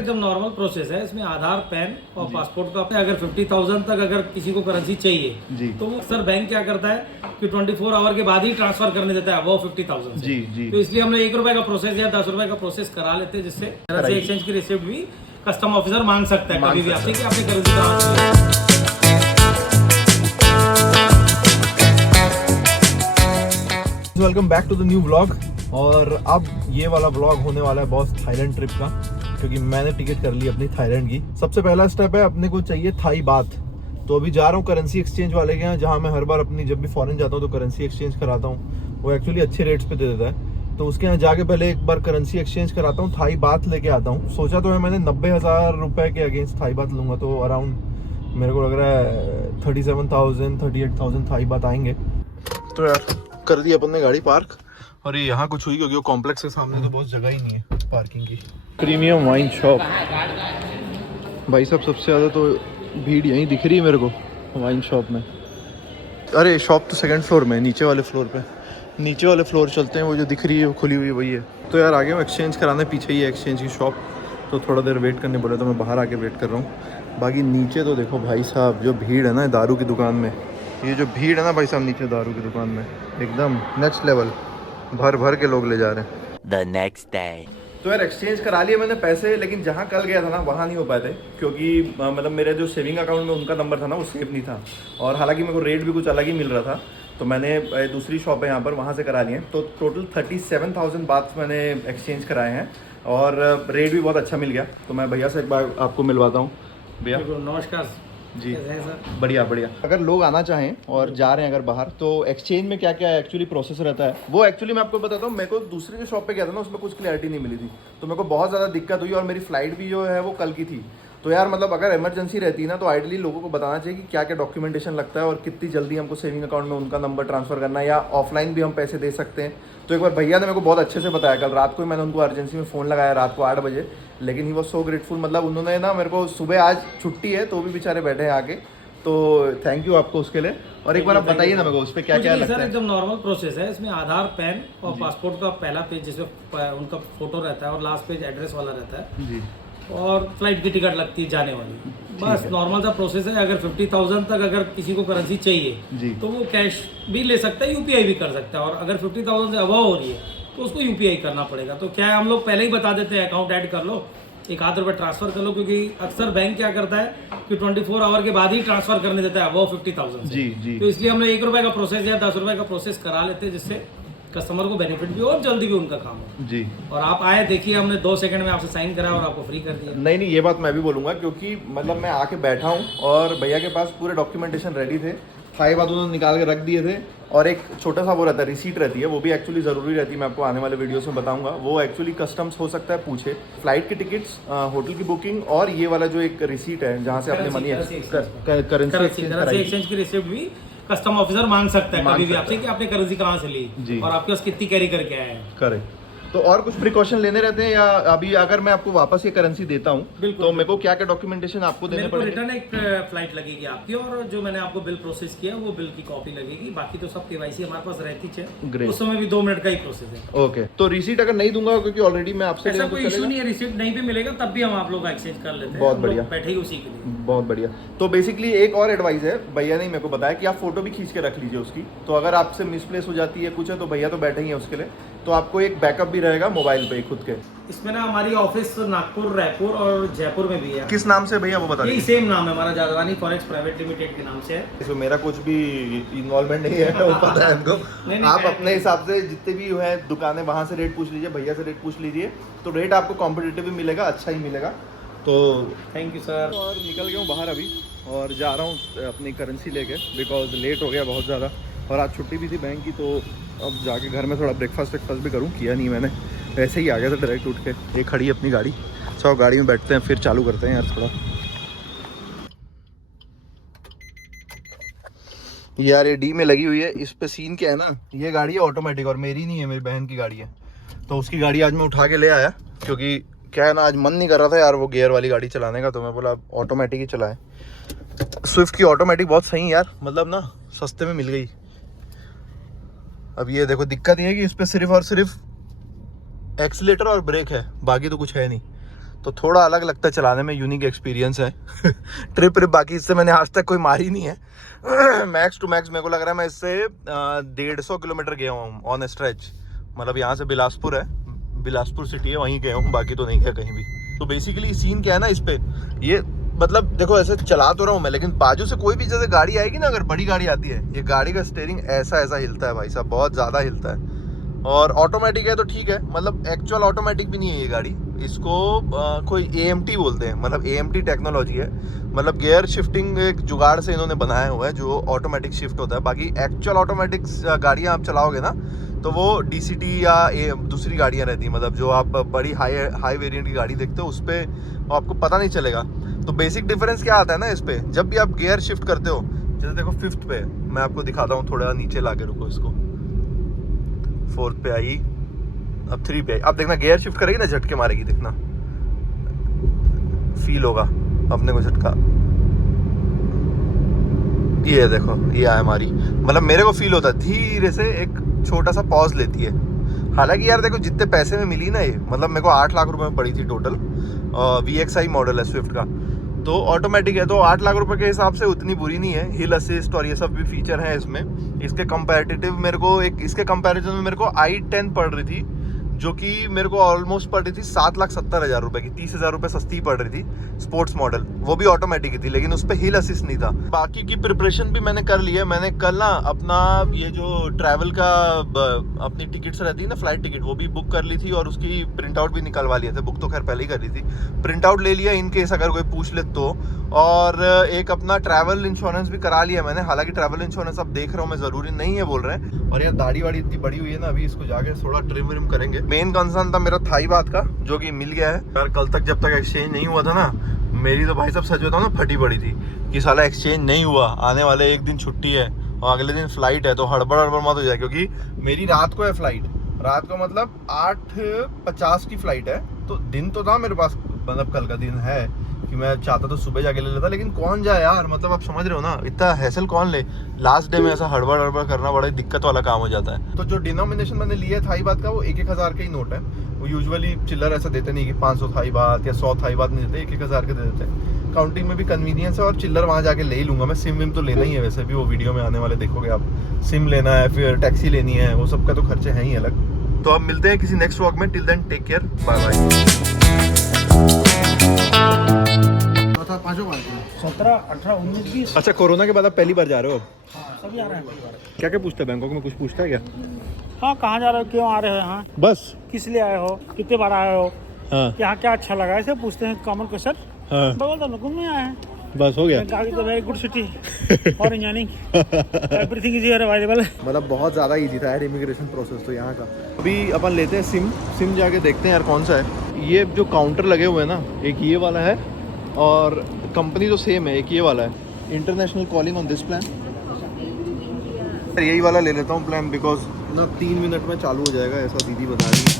एकदम normal process है। इसमें आधार, पैन और पासपोर्ट का अगर 50,000 तक अगर किसी को करेंसी चाहिए जी। तो वो अक्सर बैंक क्या करता है कि 24 आवर के बाद ही ट्रांसफर करने देता है वो 50,000 से। जी जी। तो इसलिए हमने 1 रुपए का प्रोसेस या 10 रुपए का प्रोसेस करा लेते हैं, जिससे करेंसी एक्सचेंज की रिसिप्ट भी कस्टम ऑफिसर मांग सकता है कभी भी आपसे कि आपने currency transfer. Welcome back to the new vlog. और अब ये वाला व्लॉग होने वाला है बॉस थाईलैंड ट्रिप का, क्योंकि मैंने टिकट कर ली अपनी थाईलैंड की। सबसे पहला स्टेप है, अपने को चाहिए थाई बात। तो अभी जा रहा हूँ करेंसी एक्सचेंज वाले के यहाँ, जहाँ मैं हर बार अपनी जब भी फॉरेन जाता हूँ तो करेंसी एक्सचेंज कराता हूँ। वो एक्चुअली अच्छे रेट्स पे दे देता है, तो उसके यहाँ जाके पहले एक बार करेंसी एक्सचेंज कराता हूँ, थाई बात लेके आता हूँ। सोचा तो है मैंने 90,000 रुपए के अगेंस्ट थाई बात लूंगा, तो अराउंड मेरे को लग रहा है 37,000 38,000 थाई बात आएंगे। तो यार कर दी अपन ने गाड़ी पार्क, और ये यहाँ कुछ हुई क्योंकि वो कॉम्प्लेक्स के सामने तो बहुत जगह ही नहीं है पार्किंग की। प्रीमियम वाइन शॉप भाई साहब, सबसे ज़्यादा तो भीड़ यहीं दिख रही है मेरे को वाइन शॉप में। अरे शॉप तो सेकंड फ्लोर में, नीचे वाले फ्लोर पे। नीचे वाले फ्लोर चलते हैं, वो जो दिख रही है वो खुली हुई वही है। तो यार आगे मैं एक्सचेंज कराने, पीछे ही है एक्सचेंज की शॉप, तो थोड़ा देर वेट करने बोले तो मैं बाहर आके वेट कर रहा हूँ। बाकी नीचे तो देखो भाई साहब, जो भीड़ है ना दारू की दुकान में, ये जो भीड़ है ना भाई साहब नीचे दारू की दुकान में, एकदम नेक्स्ट लेवल, भर भर के लोग ले जा रहे हैं। The next day. तो यार एक्सचेंज करा लिए मैंने पैसे, लेकिन जहाँ कल गया था ना वहाँ नहीं हो पाए थे, क्योंकि मतलब मेरे जो सेविंग अकाउंट में उनका नंबर था ना वो सेव नहीं था, और हालांकि मेरे को रेट भी कुछ अलग ही मिल रहा था। तो मैंने दूसरी शॉप है यहाँ पर, वहाँ से करा लिए। तो टोटल 37,000 बात मैंने एक्सचेंज कराए हैं, और रेट भी बहुत अच्छा मिल गया। तो मैं भैया से एक बार आपको मिलवाता हूँ। भैया नमस्कार जी, कैसे हैं सर? बढ़िया बढ़िया। अगर लोग आना चाहें और जा रहे हैं अगर बाहर, तो एक्सचेंज में क्या क्या एक्चुअली प्रोसेस रहता है वो एक्चुअली मैं आपको बताता हूँ। मेरे को दूसरी जो शॉप पे गया था ना, उसमें कुछ क्लैरिटी नहीं मिली थी, तो मेरे को बहुत ज़्यादा दिक्कत हुई, और मेरी फ्लाइट भी जो है वो कल की थी। तो यार मतलब अगर इमरजेंसी रहती है ना, तो आइडली लोगों को बताना चाहिए कि क्या क्या डॉक्यूमेंटेशन लगता है, और कितनी जल्दी हमको सेविंग अकाउंट में उनका नंबर ट्रांसफर करना है, या ऑफलाइन भी हम पैसे दे सकते हैं। तो एक बार भैया ने मेरे को बहुत अच्छे से बताया। कल रात को ही मैंने उनको अर्जेंसी में फ़ोन लगाया, रात को 8 बजे, लेकिन ही वो सो ग्रेटफुल। मतलब उन्होंने ना मेरे को सुबह, आज छुट्टी है तो भी बेचारे बैठे हैं आके, तो थैंक यू आपको उसके लिए। और एक बार आप बताइए ना मेरे को उस पर क्या क्या लगता है। एकदम नॉर्मल प्रोसेस है। इसमें आधार, पैन और पासपोर्ट का पहला पेज जिसमें उनका फोटो रहता है, और लास्ट पेज एड्रेस वाला रहता है जी, और फ्लाइट की टिकट लगती है जाने वाली। बस नॉर्मल सा प्रोसेस है। अगर 50,000 तक अगर किसी को करेंसी चाहिए जी, तो वो कैश भी ले सकता है, यूपीआई भी कर सकता है, और अगर 50,000 से अबव हो रही है तो उसको यूपीआई करना पड़ेगा। तो क्या है, हम लोग पहले ही बता देते हैं अकाउंट ऐड कर लो, एक आध रुपये ट्रांसफर कर लो, क्योंकि अक्सर बैंक क्या करता है कि 24 आवर के बाद ही ट्रांसफर करने देता है वो 50,000 से। जी जी। तो इसलिए हमने 1 रुपए का प्रोसेस या 10 रुपए का प्रोसेस करा लेते हैं, जिससे कस्टमर को बेनिफिट भी हो और जल्दी भी उनका काम हो। जी। और आप आए, देखिए हमने 2 सेकंड में आपसे साइन करा और आपको फ्री कर दिया। नहीं नहीं, ये बात मैं भी बोलूँगा, क्योंकि मतलब मैं आके बैठा हूँ और भैया के पास पूरे डॉक्यूमेंटेशन रेडी थे। थाई बात उन्होंने निकाल के रख दिए थे, और एक छोटा सा वो रहता है, रिसीट रहती है, वो भी एक्चुअली ज़रूरी रहती है। मैं आपको आने वाले वीडियोस में बताऊंगा। वो एक्चुअली कस्टम्स हो सकता है पूछे, फ्लाइट की टिकट्स, होटल की बुकिंग, और ये वाला जो एक रिसीट है जहाँ से आपने मनी करेंसी एक्सचेंज की रिसिप्ट भी कस्टम ऑफिसर मांग सकता है कभी भी आपसे कि आपने करेंसी कहाँ से ली और आपके पास कितनी कैरी करके आए हैं। करेक्ट। तो और कुछ प्रिकॉशन लेने रहते हैं, या अभी अगर मैं आपको वापस ये करेंसी देता हूँ तो मेरे को क्या क्या डॉक्यूमेंटेशन आपको देने पड़ेंगे? रिटर्न एक फ्लाइट लगेगी आपकी, और जो मैंने आपको बिल प्रोसेस किया वो बिल की कॉपी लगेगी। बाकी तो सब केवाईसी हमारे पास रहती है, उस समय भी 2 मिनट का ही प्रोसेस है। ओके। तो रिसीट अगर नहीं दूंगा, क्योंकि ऑलरेडी मैं आपसे ऐसा कोई इशू नहीं है, रिसीट नहीं भी मिलेगा तब भी हम आप लोग एक्सचेंज कर लेते हैं। बहुत बढ़िया, बैठे ही उसी के लिए। बहुत बढ़िया। तो बेसिकली एक और एडवाइस है, भैया ने मेरे को बताया कि आप फोटो भी खींच के रख लीजिए उसकी। तो अगर आपसे मिसप्लेस हो जाती है कुछ है, तो भैया तो बैठे ही है उसके लिए, तो आपको एक बैकअप भी रहेगा मोबाइल पे खुद के। इसमें ना हमारी ऑफिस नागपुर, रायपुर और जयपुर में भी है। किस नाम से भैया वो बता यही सेम नाम है हमारा, जादवानी फॉरेक्स प्राइवेट लिमिटेड के नाम से है। इसमें मेरा कुछ भी इन्वॉल्वमेंट नहीं है, वो पता है हमको। आप अपने हिसाब से जितने भी है दुकानें, वहाँ से रेट पूछ लीजिए, भैया से रेट पूछ लीजिए, तो रेट आपको कॉम्पिटिटिव भी मिलेगा, अच्छा ही मिलेगा। तो थैंक यू सर। और निकल गया हूँ बाहर अभी, और जा रहा हूँ अपनी करेंसी लेके, बिकॉज लेट हो गया बहुत ज़्यादा, और आज छुट्टी भी थी बैंक की। तो अब जाके घर में थोड़ा ब्रेकफास्ट भी करूँ, किया नहीं मैंने, ऐसे ही आ गया था डायरेक्ट उठ के। ये खड़ी है अपनी गाड़ी, सब गाड़ी में बैठते हैं फिर चालू करते हैं यार थोड़ा। यार ये डी में लगी हुई है, इस पे सीन क्या है ना, ये गाड़ी है ऑटोमेटिक, और मेरी नहीं है, मेरी बहन की गाड़ी है। तो उसकी गाड़ी आज मैं उठा के ले आया, क्योंकि क्या है ना, आज मन नहीं कर रहा था यार वो गियर वाली गाड़ी चलाने का, तो मैं बोला ऑटोमेटिक ही चलाए। स्विफ्ट की ऑटोमेटिक बहुत सही यार, मतलब ना सस्ते में मिल गई। अब ये देखो, दिक्कत ये है कि इस पे सिर्फ और सिर्फ एक्सीलेटर और ब्रेक है, बाकी तो कुछ है नहीं। तो थोड़ा अलग लगता है चलाने में, यूनिक एक्सपीरियंस है। ट्रिप बाकी इससे मैंने आज तक कोई मारी नहीं है। मैक्स टू मैक्स मेरे को लग रहा है मैं इससे 150 किलोमीटर गया हूँ ऑन स्ट्रेच। मतलब यहाँ से बिलासपुर है, बिलासपुर सिटी है, वहीं गया हूँ, बाकी तो नहीं गया कहीं भी। तो बेसिकली सीन क्या है ना इस पे, ये मतलब देखो ऐसे चला तो रहा हूँ मैं, लेकिन बाजू से कोई भी जैसे गाड़ी आएगी ना, अगर बड़ी गाड़ी आती है, ये गाड़ी का स्टीयरिंग ऐसा हिलता है भाई साहब, बहुत ज़्यादा हिलता है। और ऑटोमेटिक है तो ठीक है, मतलब एक्चुअल ऑटोमेटिक भी नहीं है ये गाड़ी, इसको कोई AMT बोलते हैं, मतलब AMT टेक्नोलॉजी है, मतलब गियर शिफ्टिंग एक जुगाड़ से इन्होंने बनाया हुआ है जो ऑटोमेटिक शिफ्ट होता है। बाकी एक्चुअल ऑटोमेटिक गाड़ियाँ आप चलाओगे ना तो वो DCT या दूसरी गाड़ियाँ रहती हैं, मतलब जो आप बड़ी हाई वेरिएंट की गाड़ी देखते हो उस पर आपको पता नहीं चलेगा। तो बेसिक डिफरेंस क्या आता है ना इस पे, जब भी आप गियर शिफ्ट करते हो, जैसे देखो 5th पे मैं आपको दिखाता हूँ, थोड़ा नीचे ला के रुको इसको, 4th पे आई, अब 3 पे आई, अब देखना गियर शिफ्ट करेगी ना झटके मारेगी, देखना फील होगा अपने को झटका, ये देखो ये आया हमारी, मतलब मेरे को फील होता है, धीरे से एक छोटा सा पॉज लेती है। हालांकि यार देखो जितने पैसे में मिली ना ये, मतलब मेरे को 8 लाख रुपए में पड़ी थी टोटल, VXI मॉडल है स्विफ्ट का, तो ऑटोमेटिक है, तो 8 लाख रुपए के हिसाब से उतनी बुरी नहीं है। हिल असिस्ट और ये सब भी फीचर हैं इसमें। इसके कंपैरेटिव मेरे को इसके कंपैरिजन में मेरे को i10 पड़ रही थी, जो कि मेरे को ऑलमोस्ट पड़ रही थी 7,70,000 रुपए की, 30,000 रुपए सस्ती पड़ रही थी, स्पोर्ट्स मॉडल, वो भी ऑटोमेटिक ही थी, लेकिन उस पर हिल असिस्ट नहीं था। बाकी की प्रिपरेशन भी मैंने कर ली है। मैंने कल ना अपना ये जो ट्रैवल का अपनी टिकट्स रहती है ना, फ्लाइट टिकट, वो भी बुक कर ली थी और उसकी प्रिंट आउट भी निकलवा लिए थे। बुक तो खैर पहले ही कर ली थी, प्रिंट आउट ले लिया इन केस अगर कोई पूछ ले तो। और एक अपना ट्रैवल इंश्योरेंस भी करा लिया मैंने। हालांकि ट्रैवल इंश्योरेंस अब देख रहा हूँ मैं ज़रूरी नहीं है बोल रहे हैं। और यार दाढ़ी वाड़ी इतनी बड़ी हुई है ना, अभी इसको जाके थोड़ा ट्रिम व्रिम करेंगे। मेन कंसर्न था मेरा थाई बात का, जो कि मिल गया है यार। कल तक जब तक एक्सचेंज नहीं हुआ था ना, मेरी तो भाई साहब सच बताऊं ना फटी पड़ी थी कि साला एक्सचेंज नहीं हुआ, आने वाले एक दिन छुट्टी है और अगले दिन फ्लाइट है, तो हड़बड़ मत हो जाए, क्योंकि मेरी रात को है फ्लाइट, रात को मतलब 8:50 की फ्लाइट है। तो दिन तो था मेरे पास, मतलब कल का दिन है कि मैं चाहता तो सुबह जाके ले लेता, लेकिन कौन जाए यार, मतलब आप समझ रहे हो ना, इतना हैसल कौन ले, लास्ट डे में ऐसा हड़बड़ करना बड़ा दिक्कत वाला काम हो जाता है। तो जो डिनोमिनेशन मैंने लिया है थाई बात का, वो 1,000 का ही नोट है। वो यूजुअली चिल्लर ऐसा देते नहीं कि 500 थाई बात या 100 थाई बात नहीं देते, 1,000 के दे देते हैं। काउंटिंग में भी कन्वीनियंस है, और चिल्लर वहाँ जाके ले ही लूंगा मैं। सिम विम तो लेना ही है, वैसे भी वो वीडियो में आने वाले देखोगे आप, सिम लेना है, फिर टैक्सी लेनी है, वो सब का तो खर्चे हैं ही अलग। तो अब मिलते हैं किसी नेक्स्ट व्लॉग में, till then take care, bye bye. 17, 18, 19, 20। अच्छा, कोरोना के बाद आप पहली बार जा रहे हो? हाँ, सभी आ रहे हैं। क्या क्या पूछता है बैंकॉक में, कुछ पूछता है क्या? हाँ, कहाँ जा रहे हो, क्यों आ रहे हो यहाँ, बस किस लिए आए हो, कितने बार आए हो, हाँ यहाँ क्या अच्छा लगा, ऐसे पूछते हैं कॉमन क्वेश्चन। हाँ, बगल तो घूमने आए हैं, बस हो गया। गाड़ी तो वेरी गुड सिटी और enjoying, everything is here available. मतलब बहुत ज़्यादा इजी था यार इमिग्रेशन प्रोसेस तो यहाँ का। अभी अपन लेते हैं सिम जाके देखते हैं यार कौन सा है। ये जो काउंटर लगे हुए हैं ना, एक ये वाला है और कंपनी तो सेम है, एक ये वाला है, international calling on this plan. यही वाला ले लेता हूँ प्लान, बिकॉज ना 3 मिनट में चालू हो जाएगा, ऐसा दीदी बता रही है।